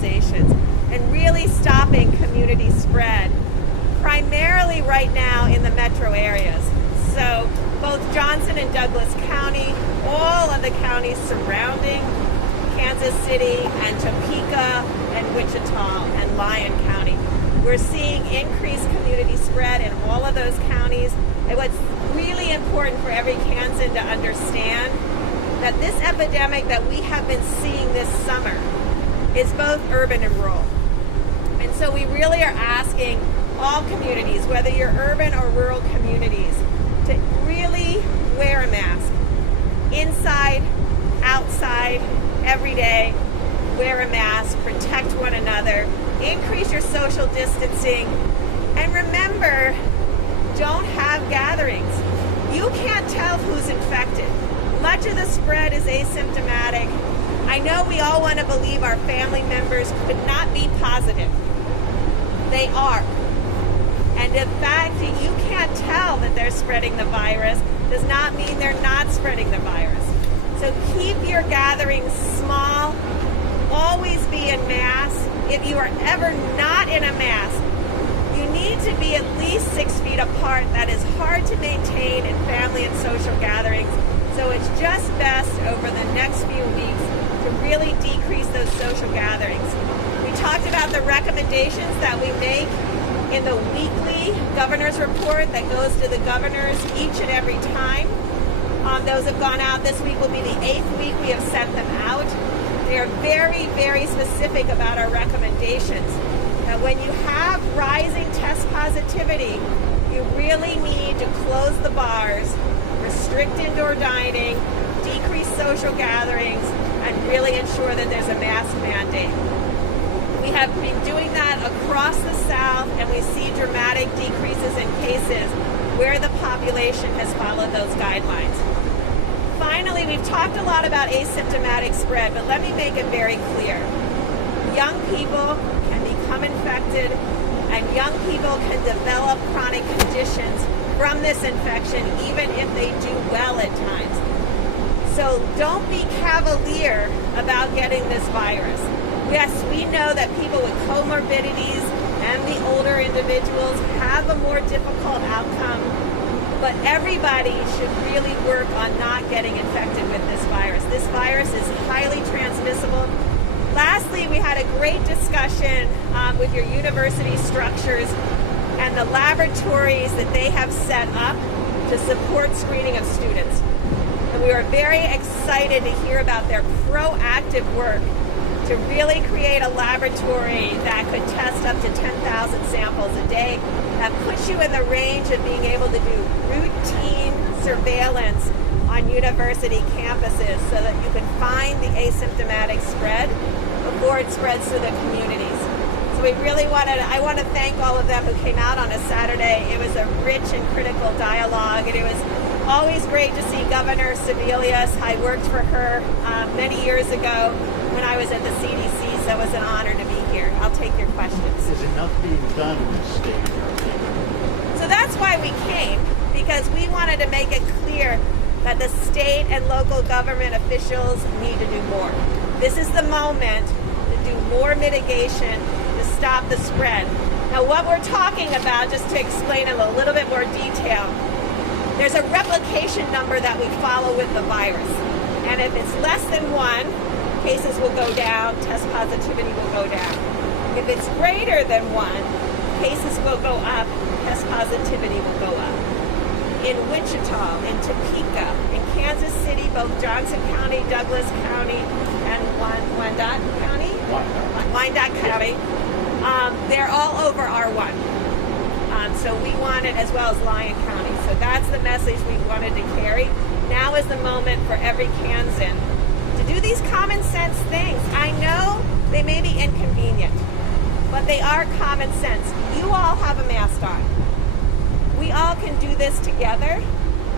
organizations and really stopping community spread, primarily right now in the metro areas. So both Johnson and Douglas County, all of the counties surrounding Kansas City and Topeka and Wichita and Lyon County. We're seeing increased community spread in all of those counties. And what's really important for every Kansan to understand that this epidemic that we have been seeing this summer is both urban and rural. And so we really are asking all communities, whether you're urban or rural communities, to really wear a mask. Inside, outside, every day, wear a mask, protect one another, increase your social distancing, and remember, don't have gatherings. You can't tell who's infected. Much of the spread is asymptomatic. I know we all want to believe our family members could not be positive. They are. And the fact that you can't tell that they're spreading the virus does not mean they're not spreading the virus. So keep your gatherings small. Always be in masks. If you are ever not in a mask, you need to be at least 6 feet apart. That is hard to maintain in family and social gatherings. So it's just best over the next few weeks to really decrease those social gatherings. We talked about the recommendations that we make in the weekly governor's report that goes to the governors each and every time. Those have gone out. This week will be the 8th week we have sent them out. They are very, very specific about our recommendations. Now, when you have rising test positivity, you really need to close the bars, restrict indoor dining, decrease social gatherings, and really ensure that there's a mask mandate. We have been doing that across the South, and we see dramatic decreases in cases where the population has followed those guidelines. Finally, we've talked a lot about asymptomatic spread, but let me make it very clear. Young people can become infected, and young people can develop chronic conditions from this infection, even if they do well at times. So don't be cavalier about getting this virus. Yes, we know that people with comorbidities and the older individuals have a more difficult outcome, but everybody should really work on not getting infected with this virus. This virus is highly transmissible. Lastly, we had a great discussion with your university structures and the laboratories that they have set up to support screening of students. And we were very excited to hear about their proactive work to really create a laboratory that could test up to 10,000 samples a day. That puts you in the range of being able to do routine surveillance on university campuses so that you can find the asymptomatic spread before it spreads to the communities. So we really I want to thank all of them who came out on a Saturday. It was a rich and critical dialogue, and it was always great to see Governor Sebelius. I worked for her many years ago when I was at the CDC, so it was an honor to be here. I'll take your questions. Is enough being done in this state, in your opinion? So that's why we came, because we wanted to make it clear that the state and local government officials need to do more. This is the moment to do more mitigation to stop the spread. Now, what we're talking about, just to explain in a little bit more detail, there's a replication number that we follow with the virus. And if it's less than 1, cases will go down, test positivity will go down. If it's greater than 1, cases will go up, test positivity will go up. In Wichita, in Topeka, in Kansas City, both Johnson County, Douglas County, and Wyandotte County, they're all over R1. So we wanted, as well as Lyon County. So that's the message we wanted to carry. Now is the moment for every Kansan to do these common sense things. I know they may be inconvenient, but they are common sense. You all have a mask on. We all can do this together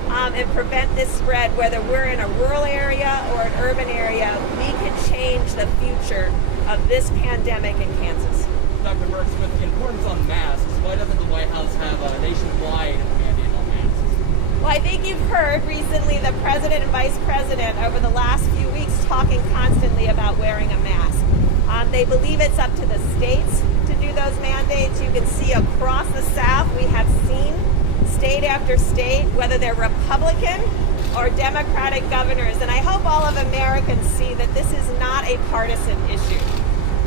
and prevent this spread, whether we're in a rural area or an urban area. We can change the future of this pandemic in Kansas. Dr. Birx, with the importance on masks, why doesn't the White House have a nationwide mandate on masks? Well, I think you've heard recently the president and vice president over the last few weeks talking constantly about wearing a mask. They believe it's up to the states to do those mandates. You can see across the South, we have seen state after state, whether they're Republican or Democratic governors. And I hope all of Americans see that this is not a partisan issue.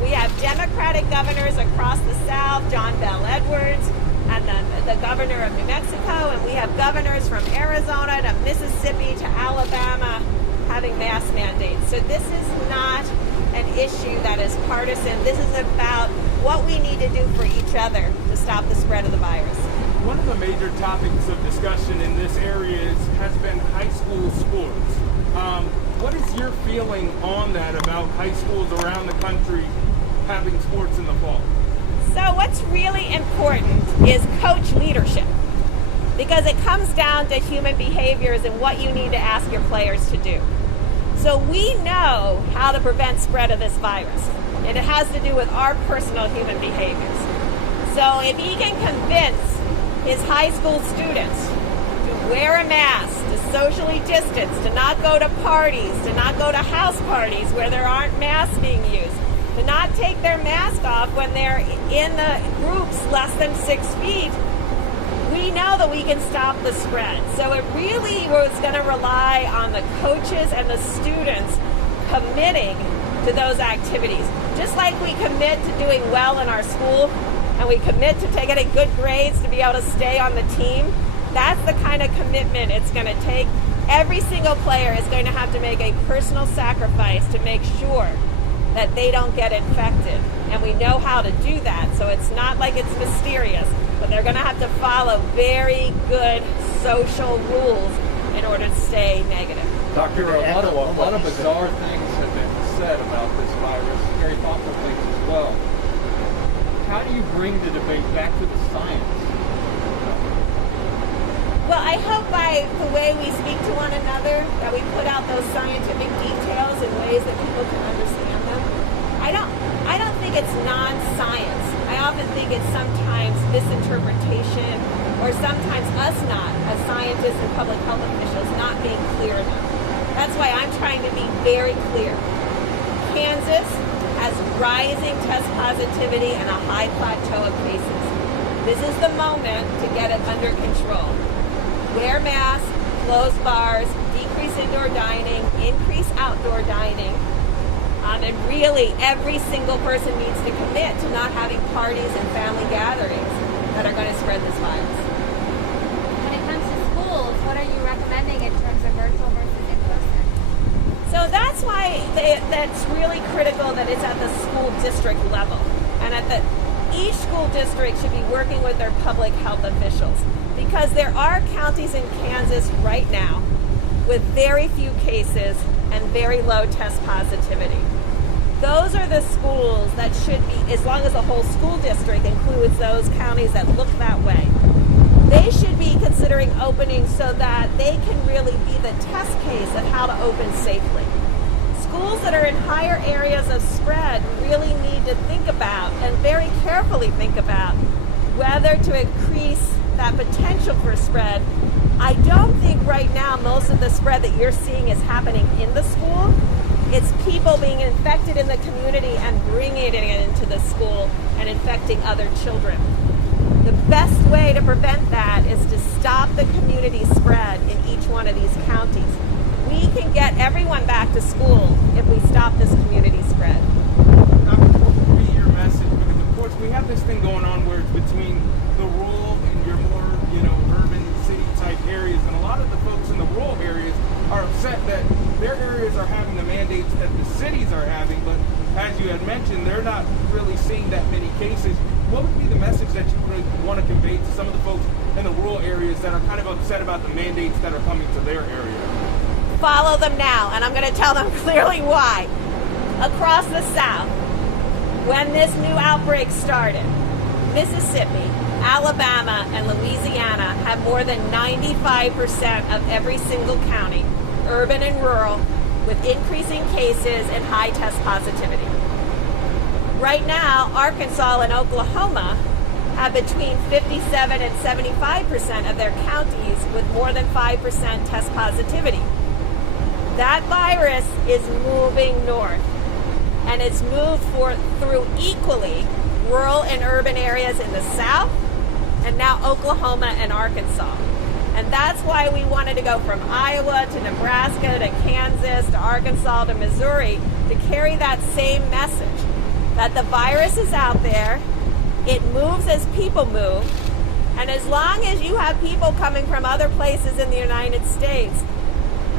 We have Democratic governors across the South, John Bel Edwards, and the governor of New Mexico, and we have governors from Arizona to Mississippi to Alabama having mask mandates. So this is not an issue that is partisan. This is about what we need to do for each other to stop the spread of the virus. One of the major topics of discussion in this area has been high school sports. What is your feeling on that about high schools around the country having sports in the fall? So what's really important is coach leadership, because it comes down to human behaviors and what you need to ask your players to do. So we know how to prevent spread of this virus, and it has to do with our personal human behaviors. So if he can convince his high school students to wear a mask, to socially distance, to not go to parties, to not go to house parties where there aren't masks being used, to not take their mask off when they're in the groups less than 6 feet, we know that we can stop the spread. So it really was going to rely on the coaches and the students committing to those activities. Just like we commit to doing well in our school and we commit to getting good grades to be able to stay on the team, that's the kind of commitment it's going to take. Every single player is going to have to make a personal sacrifice to make sure that they don't get infected. And we know how to do that, so it's not like it's mysterious, but they're going to have to follow very good social rules in order to stay negative. Doctor, a lot of bizarre things have been said about this virus, very thoughtful things as well. How do you bring the debate back to the science? Well, I hope by the way we speak to one another that we put out those scientific details in ways that people can understand them. I don't think it's non-science. I often think it's sometimes misinterpretation, or sometimes us not, as scientists and public health officials, not being clear enough. That's why I'm trying to be very clear. Kansas has rising test positivity and a high plateau of cases. This is the moment to get it under control. Wear masks, close bars, decrease indoor dining, increase outdoor dining. And really, every single person needs to commit to not having parties and family gatherings that are going to spread this virus. When it comes to schools, what are you recommending in terms of virtual versus in-person? So that's why that's really critical that it's at the school district level. And each school district should be working with their public health officials, because there are counties in Kansas right now with very few cases and very low test positivity. Those are the schools that should be, as long as the whole school district includes those counties that look that way, they should be considering opening so that they can really be the test case of how to open safely. Schools that are in higher areas of spread really need to think about, and very carefully think about, whether to increase that potential for spread. I don't think right now most of the spread that you're seeing is happening in the school. It's people being infected in the community and bringing it into the school and infecting other children. The best way to prevent that is to stop the community spread in each one of these counties. We can get everyone back to school if we stop this community spread. What would be your message? Because of course we have this thing going on where it's between the rural and your more, urban city type areas, and a lot of the folks in the rural areas are upset that their areas are having the mandates that the cities are having, but as you had mentioned, they're not really seeing that many cases. What would be the message that you would want to convey to some of the folks in the rural areas that are kind of upset about the mandates that are coming to their area? Follow them now, and I'm going to tell them clearly why. Across the South, when this new outbreak started, Mississippi, Alabama, and Louisiana have more than 95% of every single county, urban and rural, with increasing cases and high test positivity. Right now, Arkansas and Oklahoma have between 57 and 75% of their counties with more than 5% test positivity. That virus is moving north. and it's moved through equally rural and urban areas in the South, and now Oklahoma and Arkansas. And that's why we wanted to go from Iowa to Nebraska to Kansas to Arkansas to Missouri to carry that same message, that the virus is out there, it moves as people move, and as long as you have people coming from other places in the United States,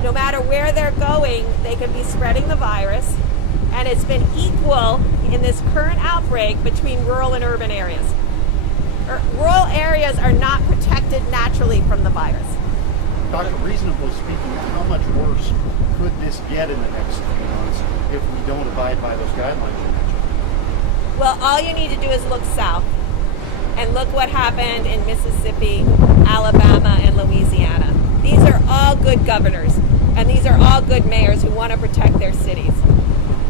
no matter where they're going, they can be spreading the virus, and it's been equal in this current outbreak between rural and urban areas. Rural areas are not protected naturally from the virus. Doctor, reasonably speaking, how much worse could this get in the next 3 months if we don't abide by those guidelines you mentioned? Well, all you need to do is look south and look what happened in Mississippi, Alabama, and Louisiana. These are all good governors, and these are all good mayors who want to protect their cities.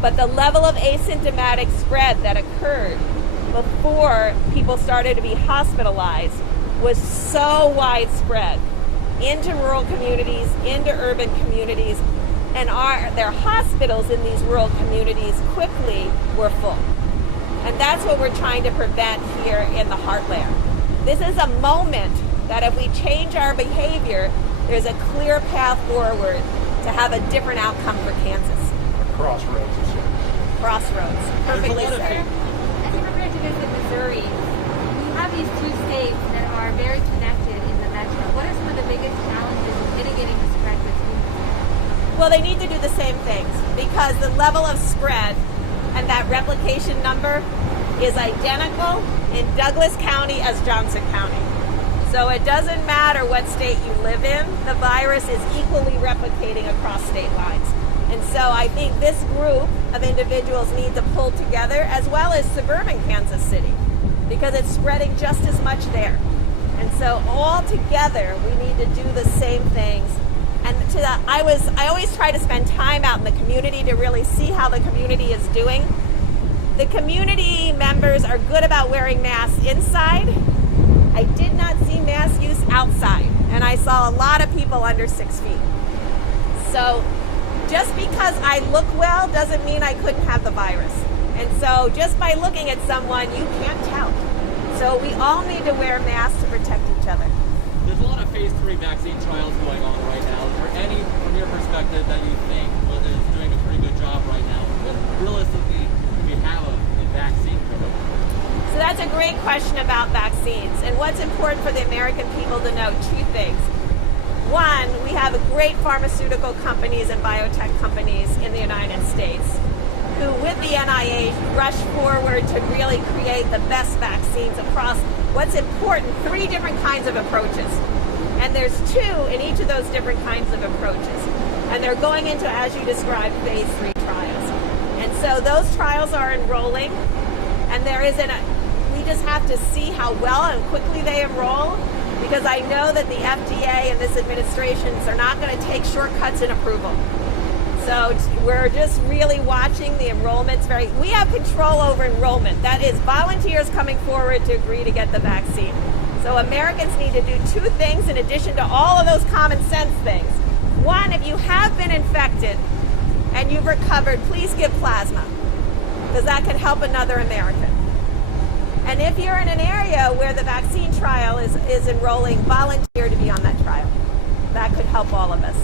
But the level of asymptomatic spread that occurred before people started to be hospitalized was so widespread into rural communities, into urban communities, and their hospitals in these rural communities quickly were full. And that's what we're trying to prevent here in the heartland. This is a moment that if we change our behavior, there's a clear path forward to have a different outcome for Kansas. A crossroads, you said. Crossroads. Perfectly There's a lot of said. things. As you prepare to visit Missouri, you have these two states that are very connected in the metro. What are some of the biggest challenges in mitigating the spread between them? Well, they need to do the same things because the level of spread and that replication number is identical in Douglas County as Johnson County. So it doesn't matter what state you live in, the virus is equally replicating across state lines. And so I think this group of individuals need to pull together, as well as suburban Kansas City, because it's spreading just as much there. And so all together, we need to do the same things. And to that, I always try to spend time out in the community to really see how the community is doing. The community members are good about wearing masks inside. I did not see mask use outside, and I saw a lot of people under 6 feet. So just because I look well doesn't mean I couldn't have the virus. And so just by looking at someone, you can't tell. So we all need to wear masks to protect each other. There's a lot of phase 3 vaccine trials going on right now. Is there any, from your perspective, that you think is doing a pretty good job right now? What realistically do we have a vaccine for them? So that's a great question about vaccines. And what's important for the American people to know, 2 things. One, we have great pharmaceutical companies and biotech companies in the United States who, with the NIH, rushed forward to really create the best vaccines across what's important, 3 different kinds of approaches. And there's 2 in each of those different kinds of approaches. And they're going into, as you described, phase 3 trials. And so those trials are enrolling, and we just have to see how well and quickly they enroll, because I know that the FDA and this administration are not going to take shortcuts in approval. So we're just really watching the enrollments. We have control over enrollment. That is volunteers coming forward to agree to get the vaccine. So Americans need to do 2 things in addition to all of those common sense things. One, if you have been infected and you've recovered, please give plasma, because that can help another American. And if you're in an area where the vaccine trial is enrolling, volunteer to be on that trial. That could help all of us.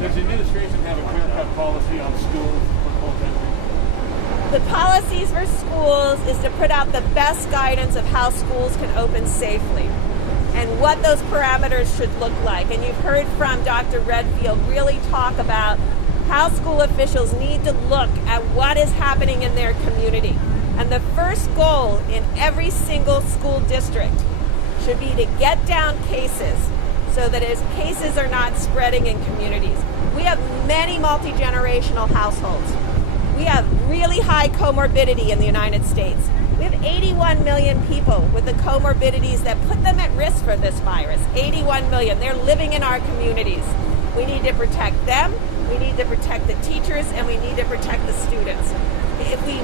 Does the administration have a clear-cut policy on schools for COVID? The policies for schools is to put out the best guidance of how schools can open safely and what those parameters should look like. And you've heard from Dr. Redfield really talk about how school officials need to look at what is happening in their community. And the first goal in every single school district should be to get down cases so that as cases are not spreading in communities. We have many multi-generational households. We have really high comorbidity in the United States. We have 81 million people with the comorbidities that put them at risk for this virus. 81 million. They're living in our communities. We need to protect them. We need to protect the teachers, and we need to protect the students. If we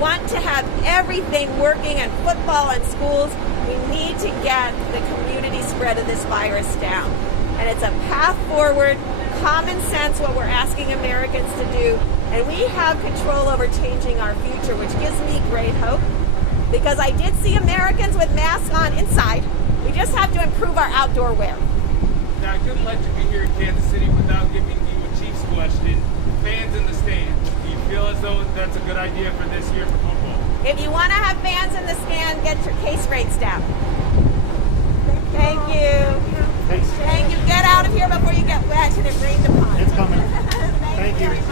want to have everything working in football and schools, we need to get the community spread of this virus down. And it's a path forward, common sense what we're asking Americans to do, and we have control over changing our future, which gives me great hope, because I did see Americans with masks on inside. We just have to improve our outdoor wear. Now, I couldn't let you be here in Kansas City without giving you a Chiefs question. Fans in the stands. Do you feel as though that's a good idea for this year for football? If you want to have fans in the stand, get your case rates down. Thank you. Thanks. Thank you. Get out of here before you get wet and it rained upon. It's coming. Thank you very much.